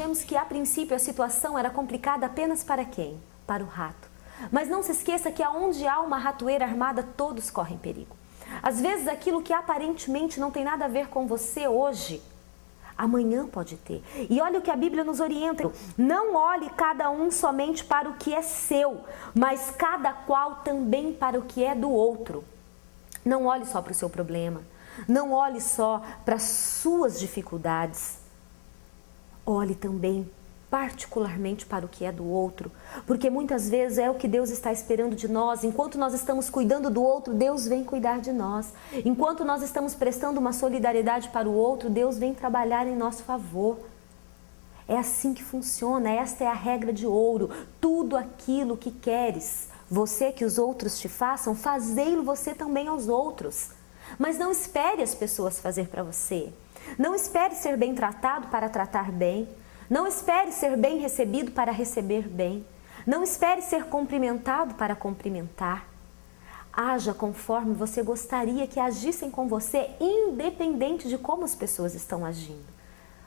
vemos que a princípio a situação era complicada apenas para quem? Para o rato. Mas não se esqueça que aonde há uma ratoeira armada, todos correm perigo. Às vezes aquilo que aparentemente não tem nada a ver com você hoje, amanhã pode ter. E olha o que a Bíblia nos orienta. Não olhe cada um somente para o que é seu, mas cada qual também para o que é do outro. Não olhe só para o seu problema. Não olhe só para as suas dificuldades. Olhe também particularmente para o que é do outro, porque muitas vezes é o que Deus está esperando de nós. Enquanto nós estamos cuidando do outro, Deus vem cuidar de nós. Enquanto nós estamos prestando uma solidariedade para o outro, Deus vem trabalhar em nosso favor. É assim que funciona, esta é a regra de ouro. Tudo aquilo que queres, você que os outros te façam, fazei-lo você também aos outros. Mas não espere as pessoas fazer para você. Não espere ser bem tratado para tratar bem. Não espere ser bem recebido para receber bem. Não espere ser cumprimentado para cumprimentar. Haja conforme você gostaria que agissem com você, independente de como as pessoas estão agindo.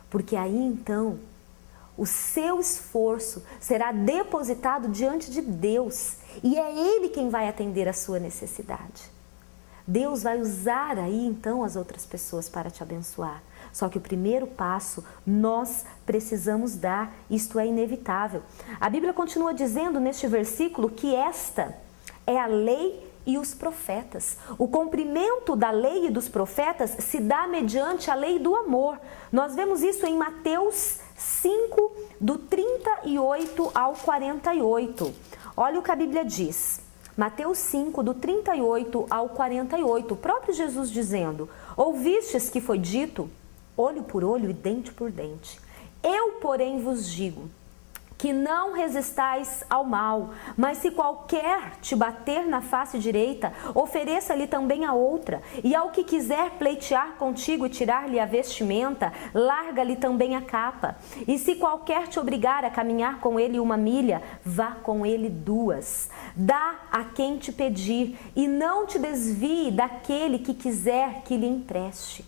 Porque aí então, o seu esforço será depositado diante de Deus e é Ele quem vai atender a sua necessidade. Deus vai usar aí então as outras pessoas para te abençoar. Só que o primeiro passo nós precisamos dar, isto é inevitável. A Bíblia continua dizendo neste versículo que esta é a lei e os profetas. O cumprimento da lei e dos profetas se dá mediante a lei do amor. Nós vemos isso em Mateus 5, do 38 ao 48. Olha o que a Bíblia diz. Mateus 5, do 38 ao 48, o próprio Jesus dizendo: ouvistes que foi dito, olho por olho e dente por dente. Eu, porém, vos digo que não resistais ao mal, mas se qualquer te bater na face direita, ofereça-lhe também a outra. E ao que quiser pleitear contigo e tirar-lhe a vestimenta, larga-lhe também a capa. E se qualquer te obrigar a caminhar com ele 1 milha, vá com ele 2. Dá a quem te pedir, e não te desvie daquele que quiser que lhe empreste.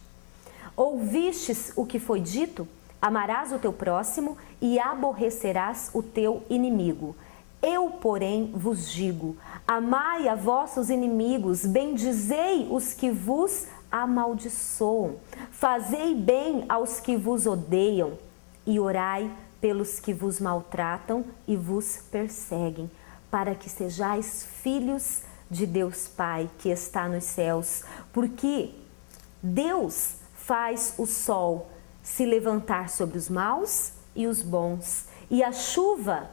Ouvistes o que foi dito? Amarás o teu próximo e aborrecerás o teu inimigo. Eu, porém, vos digo, amai a vossos inimigos, bendizei os que vos amaldiçoam, fazei bem aos que vos odeiam e orai pelos que vos maltratam e vos perseguem, para que sejais filhos de Deus Pai que está nos céus, porque Deus faz o sol se levantar sobre os maus e os bons, e a chuva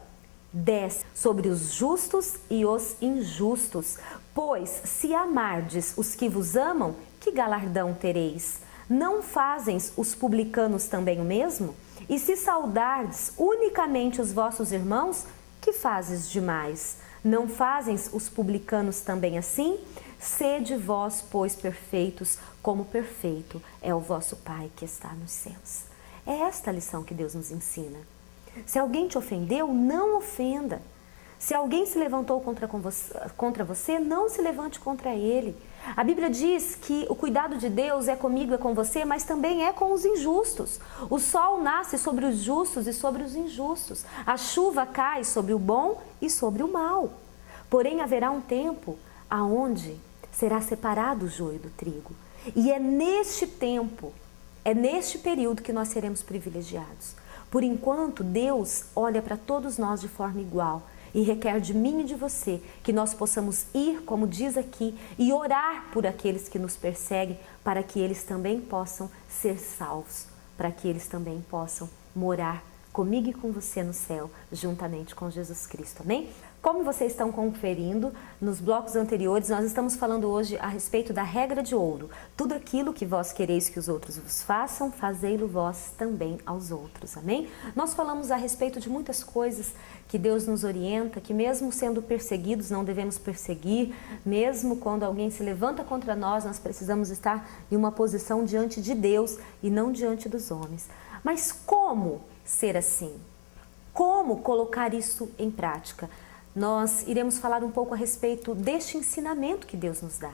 desce sobre os justos e os injustos. Pois se amardes os que vos amam, que galardão tereis? Não fazem os publicanos também o mesmo? E se saudardes unicamente os vossos irmãos, que fazes demais? Não fazem os publicanos também assim? Sede vós, pois, perfeitos, como perfeito é o vosso Pai que está nos céus. É esta a lição que Deus nos ensina. Se alguém te ofendeu, não ofenda. Se alguém se levantou contra você, não se levante contra ele. A Bíblia diz que o cuidado de Deus é comigo, é com você, mas também é com os injustos. O sol nasce sobre os justos e sobre os injustos. A chuva cai sobre o bom e sobre o mal. Porém, haverá um tempo aonde será separado o joio do trigo. E é neste tempo, é neste período que nós seremos privilegiados. Por enquanto, Deus olha para todos nós de forma igual e requer de mim e de você que nós possamos ir, como diz aqui, e orar por aqueles que nos perseguem, para que eles também possam ser salvos, para que eles também possam morar comigo e com você no céu, juntamente com Jesus Cristo, amém? Como vocês estão conferindo, nos blocos anteriores, nós estamos falando hoje a respeito da regra de ouro. Tudo aquilo que vós quereis que os outros vos façam, fazei-lo vós também aos outros, amém? Nós falamos a respeito de muitas coisas que Deus nos orienta, que mesmo sendo perseguidos, não devemos perseguir, mesmo quando alguém se levanta contra nós, nós precisamos estar em uma posição diante de Deus e não diante dos homens. Mas como ser assim? Como colocar isso em prática? Nós iremos falar um pouco a respeito deste ensinamento que Deus nos dá.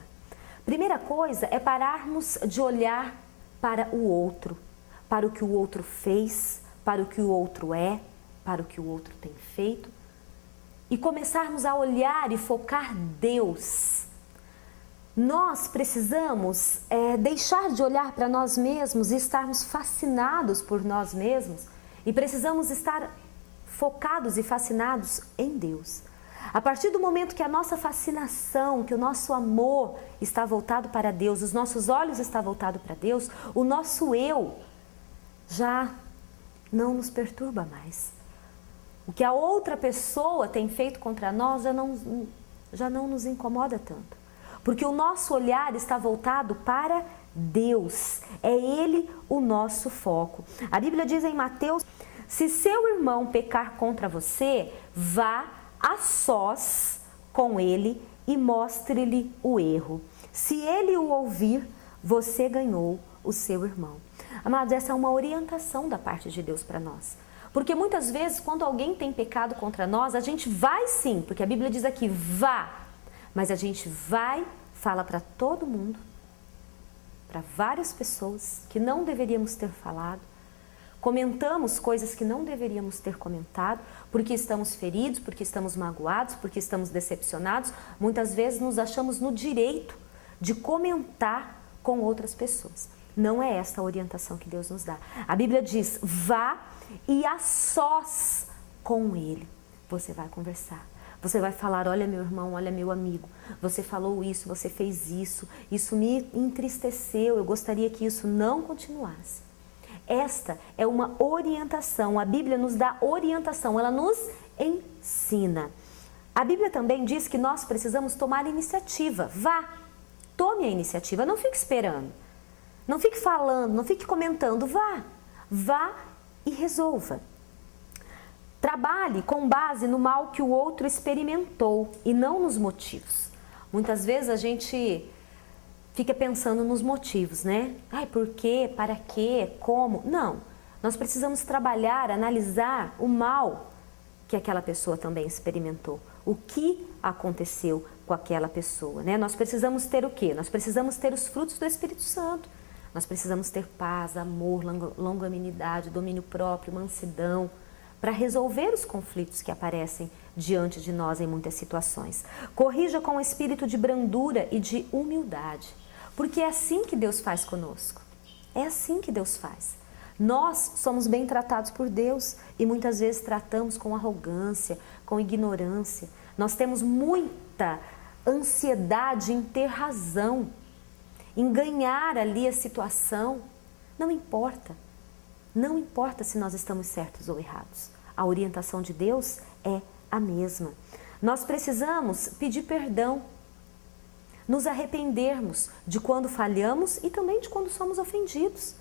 Primeira coisa é pararmos de olhar para o outro, para o que o outro fez, para o que o outro é, para o que o outro tem feito, e começarmos a olhar e focar Deus. Nós precisamos deixar de olhar para nós mesmos e estarmos fascinados por nós mesmos, e precisamos estar focados e fascinados em Deus. A partir do momento que a nossa fascinação, que o nosso amor está voltado para Deus, os nossos olhos estão voltados para Deus, o nosso eu já não nos perturba mais. O que a outra pessoa tem feito contra nós já não nos incomoda tanto. Porque o nosso olhar está voltado para Deus. É Ele o nosso foco. A Bíblia diz em Mateus: se seu irmão pecar contra você, vá a sós com ele e mostre-lhe o erro. Se ele o ouvir, você ganhou o seu irmão. Amados, essa é uma orientação da parte de Deus para nós. Porque muitas vezes, quando alguém tem pecado contra nós, a gente vai sim, porque a Bíblia diz aqui, vá. Mas a gente vai, fala para todo mundo, para várias pessoas que não deveríamos ter falado. Comentamos coisas que não deveríamos ter comentado, porque estamos feridos, porque estamos magoados, porque estamos decepcionados. Muitas vezes nos achamos no direito de comentar com outras pessoas. Não é esta a orientação que Deus nos dá. A Bíblia diz, vá e a sós com ele. Você vai conversar. Você vai falar, olha meu irmão, olha meu amigo, você falou isso, você fez isso me entristeceu, eu gostaria que isso não continuasse. Esta é uma orientação, a Bíblia nos dá orientação, ela nos ensina. A Bíblia também diz que nós precisamos tomar iniciativa. Vá, tome a iniciativa, não fique esperando, não fique falando, não fique comentando, vá e resolva. Trabalhe com base no mal que o outro experimentou e não nos motivos. Muitas vezes a gente fica pensando nos motivos, né? Ai, por quê? Para quê? Como? Não. Nós precisamos trabalhar, analisar o mal que aquela pessoa também experimentou. O que aconteceu com aquela pessoa, né? Nós precisamos ter o quê? Nós precisamos ter os frutos do Espírito Santo. Nós precisamos ter paz, amor, longanimidade, domínio próprio, mansidão, para resolver os conflitos que aparecem diante de nós em muitas situações. Corrija com o espírito de brandura e de humildade. Porque é assim que Deus faz conosco. É assim que Deus faz. Nós somos bem tratados por Deus e muitas vezes tratamos com arrogância, com ignorância. Nós temos muita ansiedade em ter razão, em ganhar ali a situação. Não importa. Não importa se nós estamos certos ou errados. A orientação de Deus é a mesma. Nós precisamos pedir perdão, nos arrependermos de quando falhamos e também de quando somos ofendidos.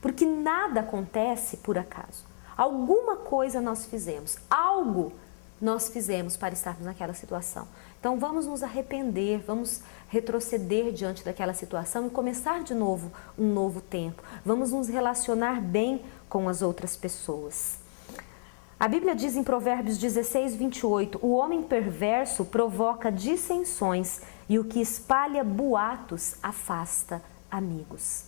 Porque nada acontece por acaso. Alguma coisa nós fizemos, algo nós fizemos para estarmos naquela situação. Então vamos nos arrepender, vamos retroceder diante daquela situação e começar de novo um novo tempo. Vamos nos relacionar bem com as outras pessoas. A Bíblia diz em Provérbios 16, 28, o homem perverso provoca dissensões e o que espalha boatos afasta amigos.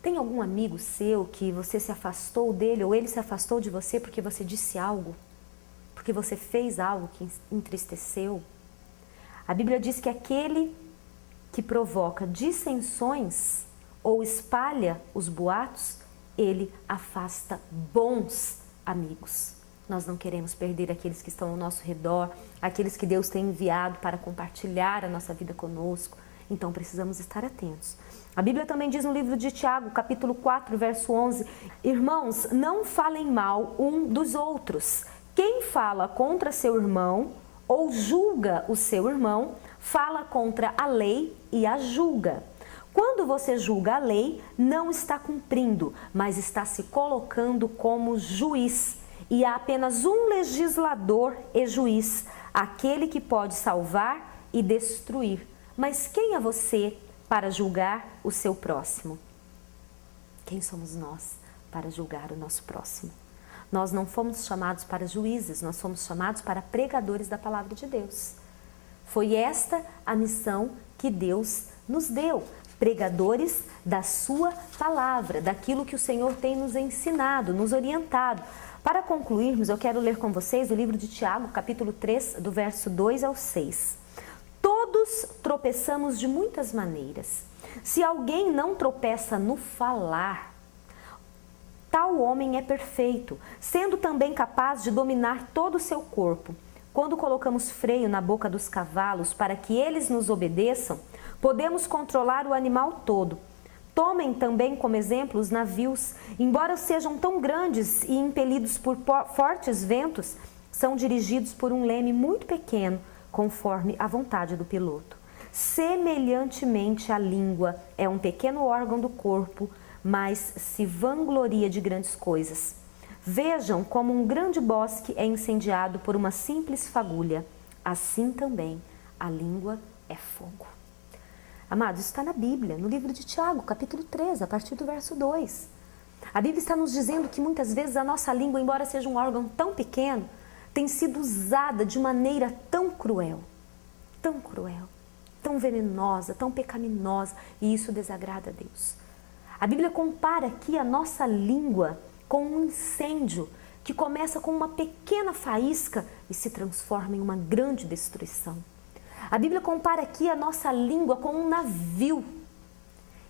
Tem algum amigo seu que você se afastou dele ou ele se afastou de você porque você disse algo? Porque você fez algo que entristeceu? A Bíblia diz que aquele que provoca dissensões ou espalha os boatos, ele afasta bons amigos. Nós não queremos perder aqueles que estão ao nosso redor, aqueles que Deus tem enviado para compartilhar a nossa vida conosco. Então precisamos estar atentos. A Bíblia também diz no livro de Tiago, capítulo 4, verso 11, irmãos, não falem mal um dos outros. Quem fala contra seu irmão ou julga o seu irmão, fala contra a lei e a julga. Quando você julga a lei, não está cumprindo, mas está se colocando como juiz. E há apenas um legislador e juiz, aquele que pode salvar e destruir. Mas quem é você para julgar o seu próximo? Quem somos nós para julgar o nosso próximo? Nós não fomos chamados para juízes, nós fomos chamados para pregadores da palavra de Deus. Foi esta a missão que Deus nos deu. pregadores da sua palavra, daquilo que o Senhor tem nos ensinado, nos orientado. Para concluirmos, eu quero ler com vocês o livro de Tiago, capítulo 3, do verso 2 ao 6. Todos tropeçamos de muitas maneiras. Se alguém não tropeça no falar, tal homem é perfeito, sendo também capaz de dominar todo o seu corpo. Quando colocamos freio na boca dos cavalos para que eles nos obedeçam, podemos controlar o animal todo. Tomem também como exemplo os navios. Embora sejam tão grandes e impelidos por fortes ventos, são dirigidos por um leme muito pequeno, conforme a vontade do piloto. Semelhantemente, a língua é um pequeno órgão do corpo, mas se vangloria de grandes coisas. Vejam como um grande bosque é incendiado por uma simples fagulha. Assim também a língua é fogo. Amados, isso está na Bíblia, no livro de Tiago, capítulo 3, a partir do verso 2. A Bíblia está nos dizendo que muitas vezes a nossa língua, embora seja um órgão tão pequeno, tem sido usada de maneira tão cruel, tão venenosa, tão pecaminosa, e isso desagrada a Deus. A Bíblia compara aqui a nossa língua com um incêndio que começa com uma pequena faísca e se transforma em uma grande destruição. A Bíblia compara aqui a nossa língua com um navio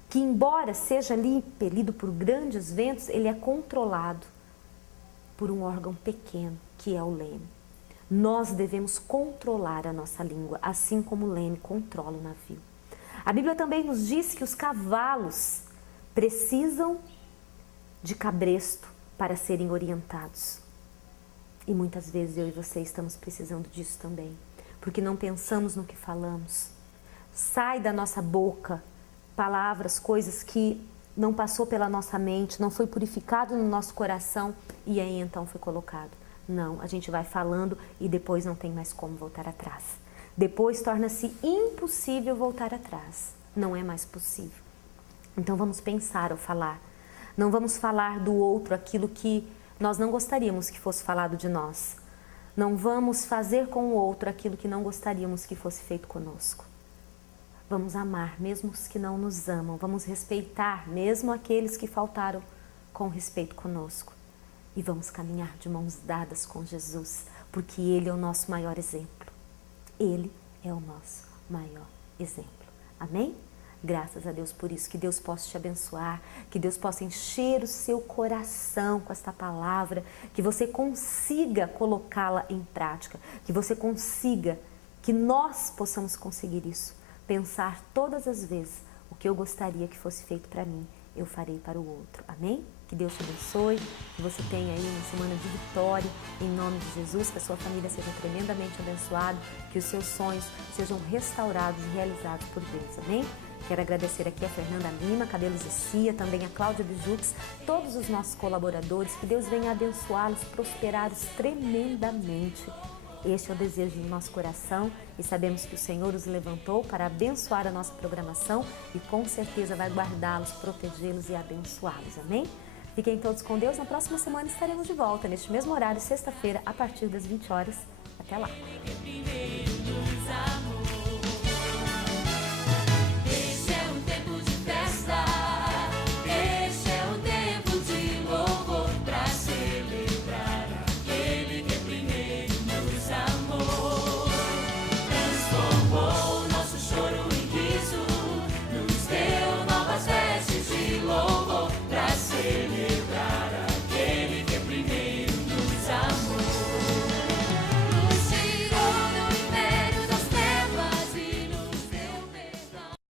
que, embora seja ali impelido por grandes ventos, ele é controlado por um órgão pequeno, que é o leme. Nós devemos controlar a nossa língua, assim como o leme controla o navio. A Bíblia também nos diz que os cavalos precisam de cabresto para serem orientados. E muitas vezes eu e você estamos precisando disso também, porque não pensamos no que falamos. Sai da nossa boca palavras, coisas que não passou pela nossa mente, não foi purificado no nosso coração e aí então foi colocado. Não, a gente vai falando e depois não tem mais como voltar atrás. Depois torna-se impossível voltar atrás. Não é mais possível. Então vamos pensar ao falar. Não vamos falar do outro aquilo que nós não gostaríamos que fosse falado de nós. Não vamos fazer com o outro aquilo que não gostaríamos que fosse feito conosco. Vamos amar mesmo os que não nos amam. Vamos respeitar mesmo aqueles que faltaram com respeito conosco. E vamos caminhar de mãos dadas com Jesus, porque Ele é o nosso maior exemplo. Ele é o nosso maior exemplo. Amém? Graças a Deus por isso, que Deus possa te abençoar, que Deus possa encher o seu coração com esta palavra, que você consiga colocá-la em prática, que você consiga, que nós possamos conseguir isso, pensar todas as vezes o que eu gostaria que fosse feito para mim, eu farei para o outro. Amém? Que Deus te abençoe, que você tenha aí uma semana de vitória, em nome de Jesus, que a sua família seja tremendamente abençoada, que os seus sonhos sejam restaurados e realizados por Deus. Amém? Quero agradecer aqui a Fernanda Lima, Cabelos e Cia, também a Cláudia Bijutes, todos os nossos colaboradores, que Deus venha abençoá-los, prosperá-los tremendamente. Este é o desejo do nosso coração e sabemos que o Senhor os levantou para abençoar a nossa programação e com certeza vai guardá-los, protegê-los e abençoá-los. Amém? Fiquem todos com Deus. Na próxima semana estaremos de volta, neste mesmo horário, sexta-feira, a partir das 20 horas. Até lá!